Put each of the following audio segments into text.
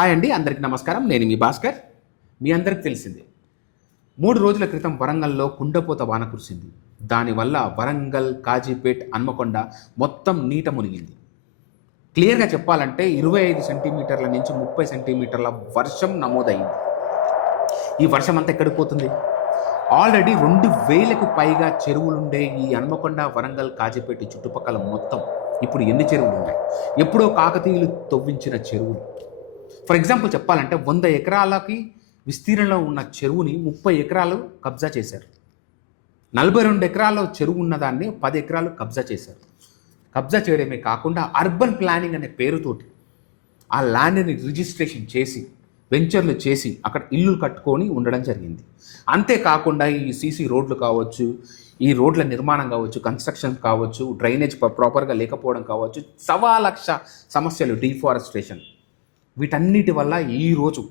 Hi అండి, అందరికీ నమస్కారం. నేను మీ భాస్కర్. మీ అందరికి తెలిసిందే, 3 రోజుల క్రితం వరంగల్లో కుండపోత వాన కురిసింది. దానివల్ల వరంగల్, కాజీపేట్, హన్మకొండ మొత్తం నీట మునిగింది. క్లియర్గా చెప్పాలంటే 25 సెంటీమీటర్ల నుంచి 30 సెంటీమీటర్ల వర్షం నమోదైంది. ఈ వర్షం అంతా ఎక్కడికి పోతుంది? ఆల్రెడీ 2000కు పైగా చెరువులుండే ఈ హన్మకొండ, వరంగల్, కాజీపేట చుట్టుపక్కల మొత్తం ఇప్పుడు ఎన్ని చెరువులు ఉన్నాయి? ఎప్పుడో కాకతీయులు తవ్వించిన చెరువులు. ఫర్ ఎగ్జాంపుల్ చెప్పాలంటే 100 ఎకరాలకి విస్తీర్ణంలో ఉన్న చెరువుని 30 ఎకరాలు కబ్జా చేశారు. 42 ఎకరాల చెరువు ఉన్నదాన్ని 10 ఎకరాలు కబ్జా చేశారు. కబ్జా చేయడమే కాకుండా అర్బన్ ప్లానింగ్ అనే పేరుతోటి ఆ ల్యాండ్ని రిజిస్ట్రేషన్ చేసి వెంచర్లు చేసి అక్కడ ఇల్లు కట్టుకొని ఉండడం జరిగింది. అంతేకాకుండా ఈ సీసీ రోడ్లు కావచ్చు, ఈ రోడ్ల నిర్మాణం కావచ్చు, కన్స్ట్రక్షన్ కావచ్చు, డ్రైనేజ్ ప్రాపర్గా లేకపోవడం కావచ్చు, 1,00,000 సమస్యలు, డిఫారెస్టేషన్, వీటన్నిటి వల్ల ఈరోజు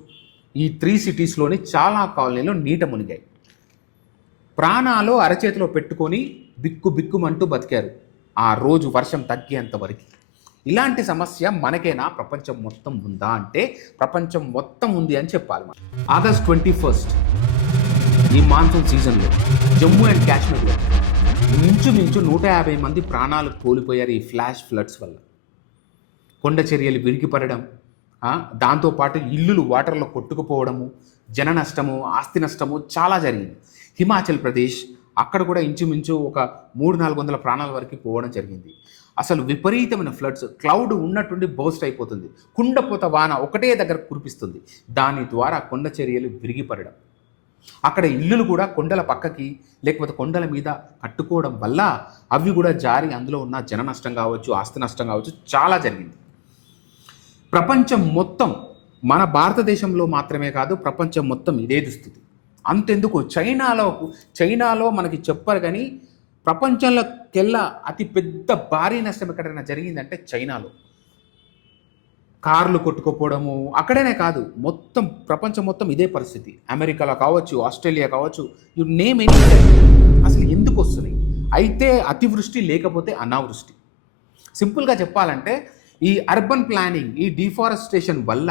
ఈ 3 సిటీస్లోని చాలా కాలనీలు నీట మునిగాయి. ప్రాణాలు అరచేతిలో పెట్టుకొని బిక్కుమంటూ బతికారు ఆ రోజు వర్షం తగ్గేంత వరకు. ఇలాంటి సమస్య మనకేనా, ప్రపంచం మొత్తం ఉందా అంటే ప్రపంచం మొత్తం ఉంది అని చెప్పాలి. ఆగస్ట్ 21 ఈ మాన్సూన్ సీజన్లో జమ్మూ అండ్ కాశ్మీర్లో మించుమించు 150 మంది ప్రాణాలు కోల్పోయారు ఈ ఫ్లాష్ ఫ్లడ్స్ వల్ల. కొండ చర్యలు విరిగిపడడం, దాంతోపాటు ఇల్లులు వాటర్లో కొట్టుకుపోవడము, జన నష్టము, ఆస్తి నష్టము చాలా జరిగింది. హిమాచల్ ప్రదేశ్ అక్కడ కూడా ఇంచుమించు ఒక 300-400 ప్రాణాల వరకు పోవడం జరిగింది. అసలు విపరీతమైన ఫ్లడ్స్, క్లౌడ్ ఉన్నట్టుండి బర్స్ట్ అయిపోతుంది. కుండపోత వాన ఒకటే దగ్గర కురిపిస్తుంది. దాని ద్వారా కొండ చర్యలు విరిగిపడడం, అక్కడ ఇల్లులు కూడా కొండల పక్కకి లేకపోతే కొండల మీద కట్టుకోవడం వల్ల అవి కూడా జారి అందులో ఉన్న జన నష్టం కావచ్చు, ఆస్తి నష్టం కావచ్చు, చాలా జరిగింది. ప్రపంచం మొత్తం, మన భారతదేశంలో మాత్రమే కాదు, ప్రపంచం మొత్తం ఇదే దుస్థితి. అంతెందుకు చైనాలో మనకి చెప్పరు కానీ ప్రపంచంలోకెల్లా అతి పెద్ద భారీ నష్టం ఎక్కడైనా జరిగిందంటే చైనాలో. కార్లు కొట్టుకుపోవడము, అక్కడనే కాదు, మొత్తం ప్రపంచం మొత్తం ఇదే పరిస్థితి. అమెరికాలో కావచ్చు, ఆస్ట్రేలియా కావచ్చు, యు నేమ్ ఎనీ. అసలు ఎందుకు వస్తున్నాయి? అయితే అతివృష్టి లేకపోతే అనావృష్టి. సింపుల్గా చెప్పాలంటే ఈ అర్బన్ ప్లానింగ్, ఈ డిఫారెస్టేషన్ వల్ల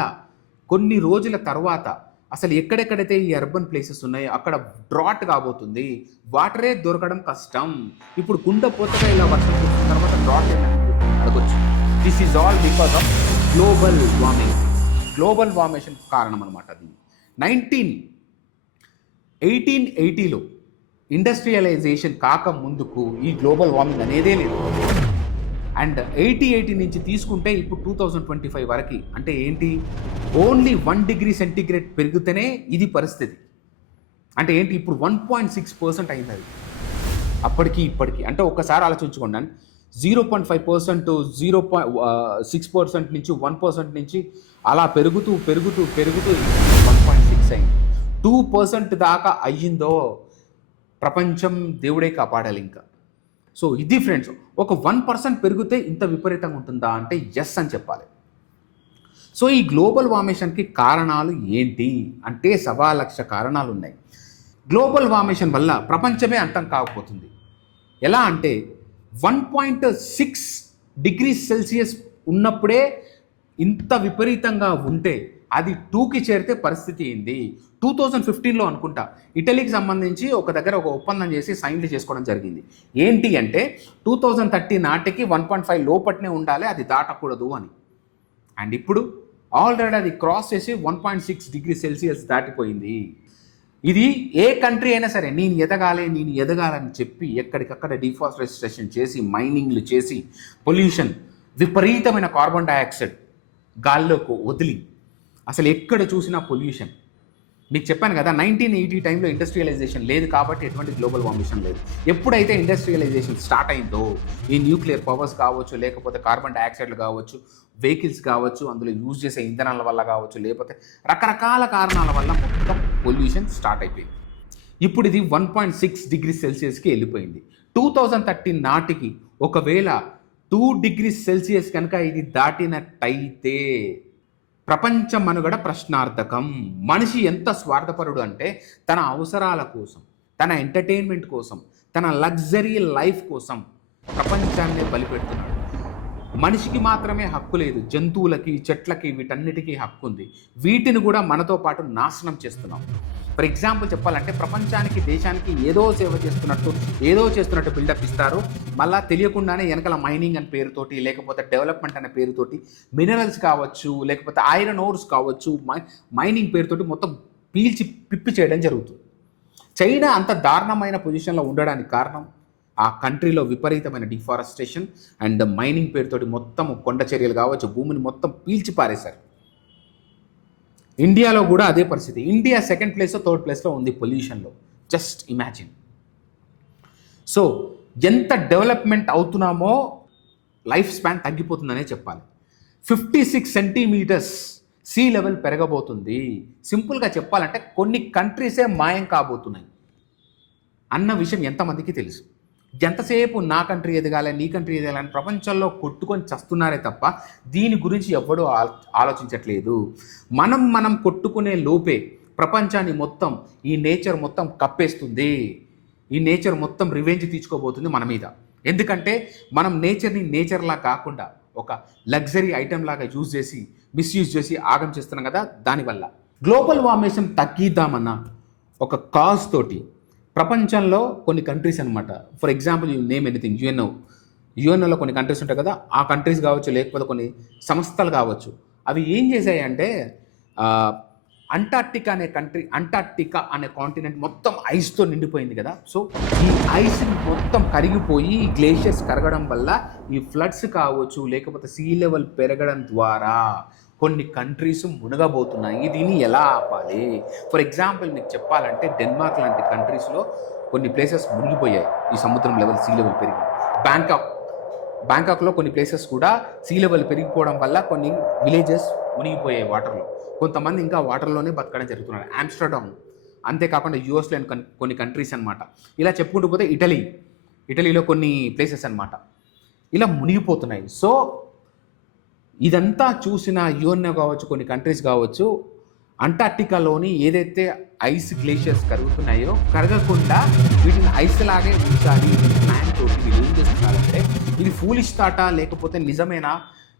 కొన్ని రోజుల తర్వాత అసలు ఎక్కడెక్కడైతే ఈ అర్బన్ ప్లేసెస్ ఉన్నాయో అక్కడ డ్రాట్ కాబోతుంది. వాటరే దొరకడం కష్టం. ఇప్పుడు కుండపోతగా ఇలా వర్షం కురిసిన తర్వాత డ్రాట్ అడగొచ్చు. This is all because of global warming కారణం అనమాట. అది 1880లో ఇండస్ట్రియలైజేషన్ కాక ముందుకు ఈ గ్లోబల్ వార్మింగ్ అనేదే లేదు. అండ్ 80 నుంచి తీసుకుంటే ఇప్పుడు 2025 వరకు అంటే ఏంటి, ఓన్లీ 1 డిగ్రీ సెంటీగ్రేడ్ పెరిగితేనే ఇది పరిస్థితి. అంటే ఏంటి, ఇప్పుడు 1.6% అయింది అది అప్పటికి ఇప్పటికి. అంటే ఒక్కసారి ఆలోచించుకోండి, 0.5%, 0.6% నుంచి 1% నుంచి అలా పెరుగుతూ 1.6 అయింది. 2% దాకా అయ్యిందో ప్రపంచం దేవుడే కాపాడాలి ఇంకా. సో ఇది ఫ్రెండ్స్, ఒక 1% పెరిగితే ఇంత విపరీతంగా ఉంటుందా అంటే ఎస్ అని చెప్పాలి. సో ఈ గ్లోబల్ వార్మింగ్కి కారణాలు ఏంటి అంటే 1,00,000 కారణాలు ఉన్నాయి. గ్లోబల్ వార్మింగ్ వల్ల ప్రపంచమే అంతం కాకపోతుంది. ఎలా అంటే 1.6 డిగ్రీ సెల్సియస్ ఉన్నప్పుడే ఇంత విపరీతంగా ఉంటే అది 2కి చేరితే పరిస్థితి ఏంది? 2015లో అనుకుంటా ఇటలీకి సంబంధించి ఒక దగ్గర ఒక ఒప్పందం చేసి సైన్లు చేసుకోవడం జరిగింది. ఏంటి అంటే 2030 నాటికి 1.5 లోపట్నే ఉండాలి, అది దాటకూడదు అని. అండ్ ఇప్పుడు ఆల్రెడీ అది క్రాస్ చేసి 1.6 డిగ్రీ సెల్సియస్ దాటిపోయింది. ఇది ఏ కంట్రీ అయినా సరే నేను ఎదగాలని చెప్పి ఎక్కడికక్కడ డిఫారెస్టేషన్ చేసి, మైనింగ్లు చేసి, పొల్యూషన్, విపరీతమైన కార్బన్ డైఆక్సైడ్ గాల్లోకి వదిలి అసలు ఎక్కడ చూసినా పొల్యూషన్. మీకు చెప్పాను కదా, 1980 టైంలో ఇండస్ట్రియలైజేషన్ లేదు కాబట్టి ఎటువంటి గ్లోబల్ వార్మింగ్ లేదు. ఎప్పుడైతే ఇండస్ట్రియలైజేషన్ స్టార్ట్ అయిందో ఈ న్యూక్లియర్ పవర్స్ కావచ్చు, లేకపోతే కార్బన్ డైఆక్సైడ్లు కావచ్చు, వెహికల్స్ కావచ్చు, అందులో యూజ్ చేసే ఇంధనాల వల్ల కావచ్చు, లేకపోతే రకరకాల కారణాల వల్ల మొత్తం పొల్యూషన్ స్టార్ట్ అయిపోయింది. ఇప్పుడు ఇది 1.6 డిగ్రీ సెల్సియస్కి వెళ్ళిపోయింది. 2030 నాటికి ఒకవేళ 2 డిగ్రీ సెల్సియస్ కనుక ఇది దాటినట్టయితే ప్రపంచ మనుగడ ప్రశ్నార్థకం. మనిషి ఎంత స్వార్థపరుడు అంటే తన అవసరాల కోసం, తన ఎంటర్టైన్మెంట్ కోసం, తన లగ్జరీ లైఫ్ కోసం ప్రపంచాన్ని బలిపెడుతున్నాడు. మనిషికి మాత్రమే హక్కు లేదు, జంతువులకి, చెట్లకి, వీటన్నిటికీ హక్కు ఉంది. వీటిని కూడా మనతో పాటు నాశనం చేస్తున్నాం. ఫర్ ఎగ్జాంపుల్ చెప్పాలంటే ప్రపంచానికి, దేశానికి ఏదో సేవ చేస్తున్నట్టు బిల్డప్ ఇస్తారు. మళ్ళీ తెలియకుండానే వెనకాల మైనింగ్ అనే పేరుతోటి, లేకపోతే డెవలప్మెంట్ అనే పేరుతోటి, మినరల్స్ కావచ్చు, లేకపోతే ఐరన్ ఓర్స్ కావచ్చు, మైనింగ్ పేరుతోటి మొత్తం పీల్చి పిప్పి చేయడం జరుగుతుంది. చైనా అంత దారుణమైన పొజిషన్లో ఉండడానికి కారణం ఆ కంట్రీలో విపరీతమైన డిఫారెస్టేషన్ అండ్ మైనింగ్ పేరుతోటి మొత్తం కొండ చర్యలు కావచ్చు, భూమిని మొత్తం పీల్చి పారేశారు. ఇండియాలో కూడా అదే పరిస్థితి. ఇండియా సెకండ్ ప్లేస్లో, థర్డ్ ప్లేస్లో ఉంది పొల్యూషన్లో. Just imagine. సో ఎంత డెవలప్మెంట్ అవుతున్నామో లైఫ్ స్పాన్ తగ్గిపోతుందనే చెప్పాలి. 56 సెంటీమీటర్స్ సీ లెవెల్ పెరగబోతుంది. సింపుల్గా చెప్పాలంటే కొన్ని కంట్రీసే మాయం కాబోతున్నాయి అన్న విషయం ఎంతమందికి తెలుసు? ఎంతసేపు నా కంట్రీ ఎదగాలి, నీ కంట్రీ ఎదగాలని ప్రపంచంలో కొట్టుకొని చస్తున్నారే తప్ప దీని గురించి ఎవ్వడూ ఆలోచించట్లేదు. మనం కొట్టుకునే లోపే ప్రపంచాన్ని మొత్తం ఈ నేచర్ మొత్తం కప్పేస్తుంది. ఈ నేచర్ మొత్తం రివెంజ్ తీసుకోబోతుంది మన మీద. ఎందుకంటే మనం నేచర్ని నేచర్లా కాకుండా ఒక లగ్జరీ ఐటెం లాగా మిస్యూజ్ చేసి ఆగం చేస్తున్నాం కదా. దానివల్ల గ్లోబల్ వార్మింగ్ తగ్గిద్దామన్న ఒక కాజ్ తోటి ప్రపంచంలో కొన్ని కంట్రీస్ అనమాట. For example you name anything, యుఎన్ఓలో కొన్ని కంట్రీస్ ఉంటాయి కదా, ఆ కంట్రీస్ కావచ్చు, లేకపోతే కొన్ని సంస్థలు కావచ్చు, అవి ఏం చేశాయంటే అంటార్క్టికా అనే కాంటినెంట్ మొత్తం ఐస్తో నిండిపోయింది కదా. సో ఈ ఐస్ మొత్తం కరిగిపోయి ఈ గ్లేషియర్స్ కరగడం వల్ల ఈ ఫ్లడ్స్ కావచ్చు, లేకపోతే సీ లెవెల్ పెరగడం ద్వారా కొన్ని కంట్రీస్ మునగబోతున్నాయి. దీన్ని ఎలా ఆపాలి? ఫర్ ఎగ్జాంపుల్ మీకు చెప్పాలంటే డెన్మార్క్ లాంటి కంట్రీస్లో కొన్ని ప్లేసెస్ మునిగిపోయాయి ఈ సముద్రం లెవెల్, సీ లెవెల్ పెరిగి. బ్యాంకాక్లో కొన్ని ప్లేసెస్ కూడా సీ లెవెల్ పెరిగిపోవడం వల్ల కొన్ని విలేజెస్ మునిగిపోయాయి వాటర్లో. కొంతమంది ఇంకా వాటర్లోనే బతకడం జరుగుతున్నారు. ఆమ్స్టర్డామ్, అంతేకాకుండా యూఎస్లో కొన్ని కంట్రీస్ అనమాట. ఇలా చెప్పుకుంటూ పోతే ఇటలీలో కొన్ని ప్లేసెస్ అనమాట ఇలా మునిగిపోతున్నాయి. సో ఇదంతా చూసిన యుఎన్ఓ కావచ్చు, కొన్ని కంట్రీస్ కావచ్చు, అంటార్క్టికాలోని ఏదైతే ఐస్ గ్లేషియర్స్ కరుగుతున్నాయో కరగకుండా వీటిని ఐస్ లాగే ఉంచాలి ప్లాన్ తోటి వీళ్ళు ఏం చేస్తున్నారంటే, ఇది ఫూలిష్ థాటా లేకపోతే నిజమేనా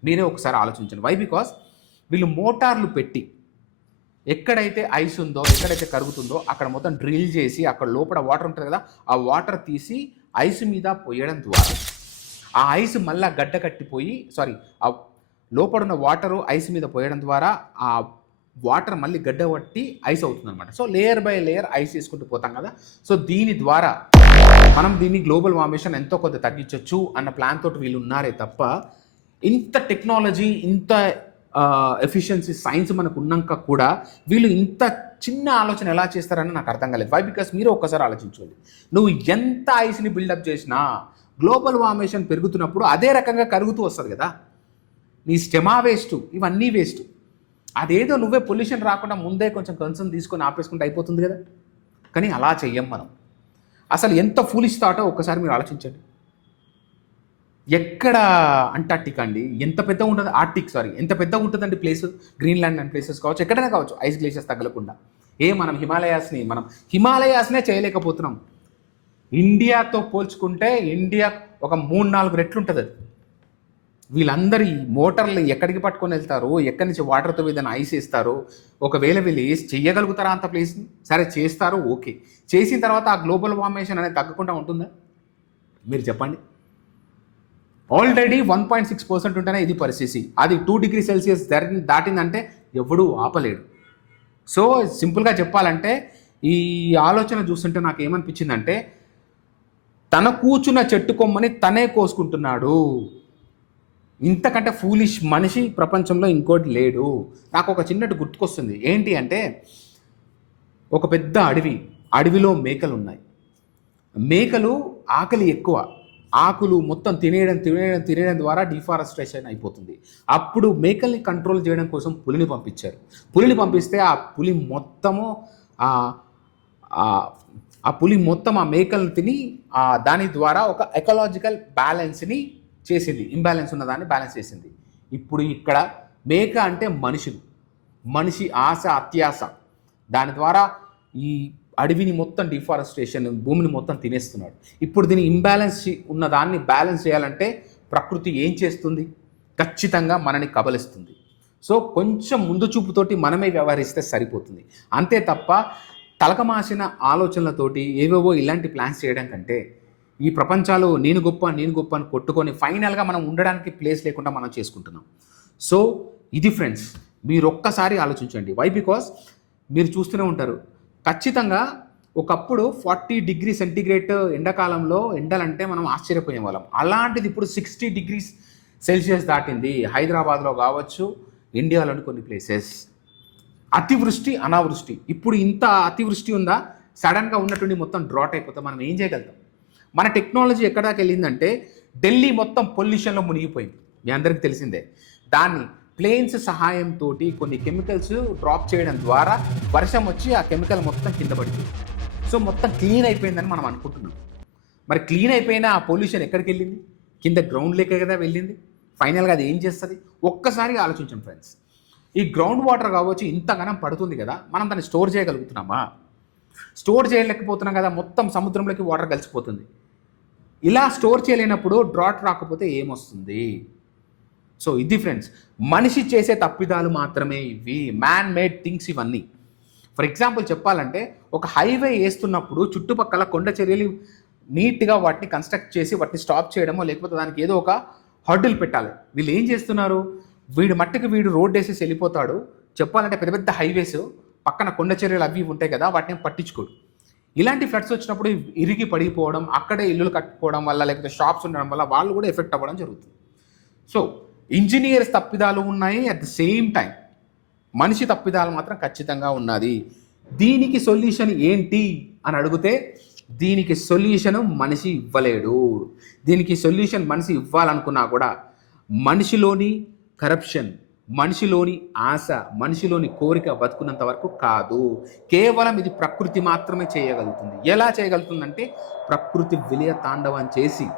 మీరే ఒకసారి ఆలోచించండి. వై? బికాస్ వీళ్ళు మోటార్లు పెట్టి ఎక్కడైతే ఐస్ ఉందో, ఎక్కడైతే కరుగుతుందో అక్కడ మొత్తం డ్రిల్ చేసి అక్కడ లోపల వాటర్ ఉంటుంది కదా, ఆ వాటర్ తీసి ఐస్ మీద పోయడం ద్వారా ఆ ఐస్ మళ్ళా గడ్డ కట్టిపోయి ఆ లోపల ఉన్న వాటరు ఐస్ మీద పోయడం ద్వారా ఆ వాటర్ మళ్ళీ గడ్డ పట్టి ఐస్ అవుతుంది అనమాట. So layer by layer ice వేసుకుంటూ పోతాం కదా. సో దీని ద్వారా మనం దీన్ని గ్లోబల్ వార్మింగ్ ఎంతో కొంత తగ్గించవచ్చు అన్న ప్లాన్ తోటి వీళ్ళు ఉన్నారే తప్ప, ఇంత టెక్నాలజీ, ఇంత ఎఫిషియన్సీ, సైన్స్ మనకు ఉన్నాక కూడా వీళ్ళు ఇంత చిన్న ఆలోచన ఎలా చేస్తారని నాకు అర్థం కాలేదు. వై? బికాస్ మీరు ఒక్కసారి ఆలోచించండి, నువ్వు ఎంత ఐస్ని బిల్డప్ చేసినా గ్లోబల్ వార్మింగ్ పెరుగుతున్నప్పుడు అదే రకంగా కరుగుతూ వస్తుంది కదా. నీ స్టెమా వేస్ట్, ఇవన్నీ వేస్ట్. అదేదో నువ్వే పొల్యూషన్ రాకుండా ముందే కొంచెం కన్సర్న్ తీసుకొని ఆపేసుకుంటే అయిపోతుంది కదా. కానీ అలా చెయ్యం మనం. అసలు ఎంత ఫూలిష్ థాటో ఒక్కసారి మీరు ఆలోచించండి. ఎక్కడ అంటార్క్టికా అండి, ఎంత పెద్దగా ఉంటుంది, ఎంత పెద్దగా ఉంటుందండి ప్లేస్, గ్రీన్లాండ్ అండ్ ప్లేసెస్ కావచ్చు, ఎక్కడైనా కావచ్చు, ఐస్ గ్లేషియర్స్ తగలకుండా. మనం హిమాలయాస్నే చేయలేకపోతున్నాం. ఇండియాతో పోల్చుకుంటే ఇండియా ఒక 3-4 రెట్లు ఉంటుంది అది. వీళ్ళందరూ ఈ మోటార్లు ఎక్కడికి పట్టుకొని వెళ్తారు, ఎక్కడి నుంచి వాటర్తో ఏదైనా ఐస్ వేస్తారు, ఒకవేళ వీళ్ళు చేయగలుగుతారా అంత ప్లేస్ని? సరే చేస్తారు, ఓకే. చేసిన తర్వాత ఆ గ్లోబల్ వార్మింగ్ అనేది తగ్గకుండా ఉంటుందా? మీరు చెప్పండి. ఆల్రెడీ 1.6% ఉంటేనే ఇది పరిస్థితి. అది 2 డిగ్రీ సెల్సియస్ దాటిందంటే ఎవడూ ఆపలేడు. సో సింపుల్గా చెప్పాలంటే ఈ ఆలోచన చూస్తుంటే నాకు ఏమనిపించిందంటే, తన కూర్చున్న చెట్టు కొమ్మని తనే కోసుకుంటున్నాడు. ఇంతకంటే ఫూలిష్ మనిషి ప్రపంచంలో ఇంకోటి లేడు. నాకు ఒక చిన్నటి గుర్తుకొస్తుంది. ఏంటి అంటే, ఒక పెద్ద అడవిలో మేకలు ఉన్నాయి. మేకలు ఆకలి ఎక్కువ, ఆకులు మొత్తం తినేయడం ద్వారా డిఫారెస్టేషన్ అయిపోతుంది. అప్పుడు మేకల్ని కంట్రోల్ చేయడం కోసం పులిని పంపించారు. పులిని పంపిస్తే ఆ పులి మొత్తం ఆ మేకలను తిని దాని ద్వారా ఒక ఎకలాజికల్ బ్యాలెన్స్ని చేసింది. ఇంబ్యాలెన్స్ ఉన్నదాన్ని బ్యాలెన్స్ చేసింది. ఇప్పుడు ఇక్కడ మేక అంటే మనిషి ఆశ, అత్యాశ, దాని ద్వారా ఈ అడవిని మొత్తం డిఫారెస్టేషన్, భూమిని మొత్తం తినేస్తున్నాడు. ఇప్పుడు దీని ఇంబ్యాలెన్స్ ఉన్నదాన్ని బ్యాలెన్స్ చేయాలంటే ప్రకృతి ఏం చేస్తుంది? ఖచ్చితంగా మనని కబలిస్తుంది. సో కొంచెం ముందు చూపుతోటి మనమే వ్యవహరిస్తే సరిపోతుంది. అంతే తప్ప తలకమాసిన ఆలోచనలతోటి ఏవేవో ఇలాంటి ప్లాన్స్ చేయడం కంటే, ఈ ప్రపంచాలు నేను గొప్ప అని కొట్టుకొని ఫైనల్గా మనం ఉండడానికి ప్లేస్ లేకుండా మనం చేసుకుంటున్నాం. సో ఇది ఫ్రెండ్స్, మీరు ఒక్కసారి ఆలోచించండి. వై? బికాస్ మీరు చూస్తూనే ఉంటారు, ఖచ్చితంగా ఒకప్పుడు 40 డిగ్రీ సెంటీగ్రేడ్ ఎండాకాలంలో ఎండలంటే మనం ఆశ్చర్యపోయే వాళ్ళం. అలాంటిది ఇప్పుడు 60 డిగ్రీ సెల్సియస్ దాటింది. హైదరాబాద్లో కావచ్చు, ఇండియాలోని కొన్ని ప్లేసెస్. అతివృష్టి, అనావృష్టి. ఇప్పుడు ఇంత అతివృష్టి ఉందా, సడన్గా ఉన్నటువంటి మొత్తం డ్రాట్ అయిపోతే మనం ఏం చేయగలుగుతాం? మన టెక్నాలజీ ఎక్కడ దాకా వెళ్ళిందంటే ఢిల్లీ మొత్తం పొల్యూషన్లో మునిగిపోయింది. మీ అందరికీ తెలిసిందే. దాన్ని ప్లేన్స్ సహాయంతో కొన్ని కెమికల్స్ డ్రాప్ చేయడం ద్వారా వర్షం వచ్చి ఆ కెమికల్ మొత్తం కింద పడిపోయింది. సో మొత్తం క్లీన్ అయిపోయిందని మనం అనుకుంటున్నాం. మరి క్లీన్ అయిపోయిన ఆ పొల్యూషన్ ఎక్కడికి వెళ్ళింది? కింద గ్రౌండ్ లేకే కదా వెళ్ళింది. ఫైనల్గా అది ఏం చేస్తుంది? ఒక్కసారి ఆలోచించండి ఫ్రెండ్స్. ఈ గ్రౌండ్ వాటర్ కావచ్చు, ఇంతగానం పడుతుంది కదా, మనం దాన్ని స్టోర్ చేయగలుగుతున్నామా? స్టోర్ చేయలేకపోతున్నాం కదా, మొత్తం సముద్రంలోకి వాటర్ కలిసిపోతుంది. ఇలా స్టోర్ చేయలేనప్పుడు డ్రాట్ రాకపోతే ఏమొస్తుంది? సో ఇది ఫ్రెండ్స్, మనిషి చేసే తప్పిదాలు మాత్రమే ఇవి, మ్యాన్ మేడ్ థింగ్స్ ఇవన్నీ. ఫర్ ఎగ్జాంపుల్ చెప్పాలంటే, ఒక హైవే వేస్తున్నప్పుడు చుట్టుపక్కల కొండ చర్యలు నీట్గా వాటిని కన్స్ట్రక్ట్ చేసి వాటిని స్టాప్ చేయడమో లేకపోతే దానికి ఏదో ఒక హర్డిల్ పెట్టాలి. వీళ్ళు ఏం చేస్తున్నారు? వీడు మట్టుకు వీడు రోడ్ వేసేసి వెళ్ళిపోతాడు. చెప్పాలంటే పెద్ద పెద్ద హైవేస్ పక్కన కొండ చర్యలు అవి ఉంటాయి కదా, వాటిని పట్టించుకోడు. ఇలాంటి ఫ్లడ్స్ వచ్చినప్పుడు ఇరిగి పడిపోవడం, అక్కడే ఇల్లులు కట్టుకోవడం వల్ల లేకపోతే షాప్స్ ఉండడం వల్ల వాళ్ళు కూడా ఎఫెక్ట్ అవ్వడం జరుగుతుంది. సో ఇంజనీర్స్ తప్పిదాలు ఉన్నాయి, అట్ ద సేమ్ టైం మనిషి తప్పిదాలు మాత్రం ఖచ్చితంగా ఉన్నది. దీనికి సొల్యూషన్ ఏంటి అని అడిగితే, దీనికి సొల్యూషన్ మనిషి ఇవ్వలేడు. దీనికి సొల్యూషన్ మనిషి ఇవ్వాలనుకున్నా కూడా మనిషిలోని కరప్షన్, మనిషిలోని ఆశ, మనిషిలోని కోరిక బతుకున్నంత వరకు కాదు. కేవలం ఇది ప్రకృతి మాత్రమే చేయగలుగుతుంది. ఎలా చేయగలుగుతుందంటే, ప్రకృతి విలయ తాండవం చేసి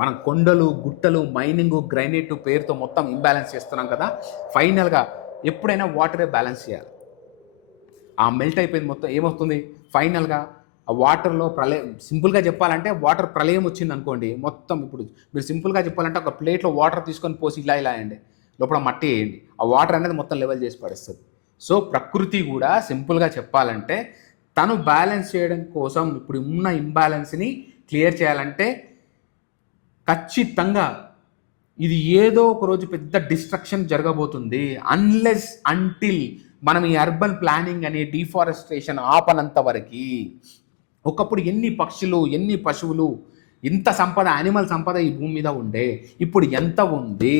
మనం కొండలు, గుట్టలు, మైనింగ్, గ్రైనేట్ పేరుతో మొత్తం ఇంబ్యాలెన్స్ చేస్తున్నాం కదా, ఫైనల్గా ఎప్పుడైనా వాటరే బ్యాలెన్స్ చేయాలి. ఆ మెల్ట్ అయిపోయింది మొత్తం, ఏమవుతుంది? ఫైనల్గా ఆ వాటర్లో ప్రళయం. సింపుల్గా చెప్పాలంటే వాటర్ ప్రళయం వచ్చింది అనుకోండి, మొత్తం ఇప్పుడు మీరు సింపుల్గా చెప్పాలంటే ఒక ప్లేట్లో వాటర్ తీసుకొని పోసి ఇలా వేయండి, లోపల మట్టి వేయండి, ఆ వాటర్ అనేది మొత్తం లెవెల్ చేసి పడేస్తుంది. సో ప్రకృతి కూడా సింపుల్గా చెప్పాలంటే తను బ్యాలెన్స్ చేయడం కోసం ఇప్పుడు ఉన్న ఇంబ్యాలెన్స్ని క్లియర్ చేయాలంటే ఖచ్చితంగా ఇది ఏదో ఒక రోజు పెద్ద డిస్ట్రక్షన్ జరగబోతుంది. అన్లెస్ అంటిల్ మనం ఈ అర్బన్ ప్లానింగ్ అనే డిఫారెస్ట్రేషన్ ఆపనంత వరకు. ఒకప్పుడు ఎన్ని పక్షులు, ఎన్ని పశువులు, ఇంత సంపద, యానిమల్ సంపద ఈ భూమి మీద ఉండే, ఇప్పుడు ఎంత ఉంది?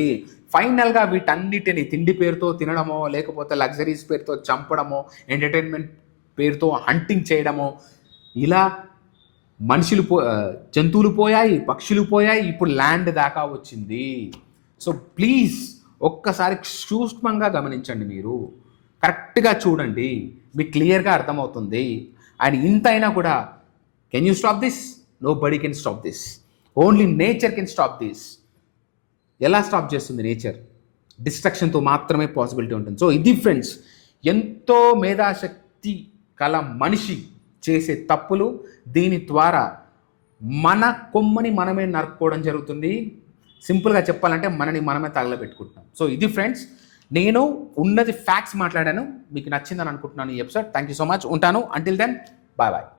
ఫైనల్గా వీటన్నిటిని తిండి పేరుతో తినడమో లేకపోతే లగ్జరీస్ పేరుతో చంపడమో, ఎంటర్టైన్మెంట్ పేరుతో హంటింగ్ చేయడమో, ఇలా మనుషులు జంతువులు పోయాయి, పక్షులు పోయాయి, ఇప్పుడు ల్యాండ్ దాకా వచ్చింది. సో ప్లీజ్ ఒక్కసారి సూక్ష్మంగా గమనించండి, మీరు కరెక్ట్గా చూడండి, మీకు క్లియర్గా అర్థమవుతుంది. అండ్ ఇంత అయినా కూడా can you stop this? Nobody can stop this, only nature can stop this. ఎలా స్టాప్ చేస్తుంది నేచర్? డిస్ట్రక్షన్తో మాత్రమే పాసిబిలిటీ ఉంటుంది. సో ఇది ఫ్రెండ్స్, ఎంతో మేధాశక్తి కల మనిషి చేసే తప్పులు, దీని ద్వారా మన కొమ్మని మనమే నరుక్కోవడం జరుగుతుంది. సింపుల్గా చెప్పాలంటే మనని మనమే తగలబెట్టుకుంటున్నాం. సో ఇది ఫ్రెండ్స్, నేను ఉన్నది ఫ్యాక్ట్స్ మాట్లాడాను, మీకు నచ్చిందని అనుకుంటున్నాను ఈ episode. Thank you so much. ఉంటాను. Until then, bye bye.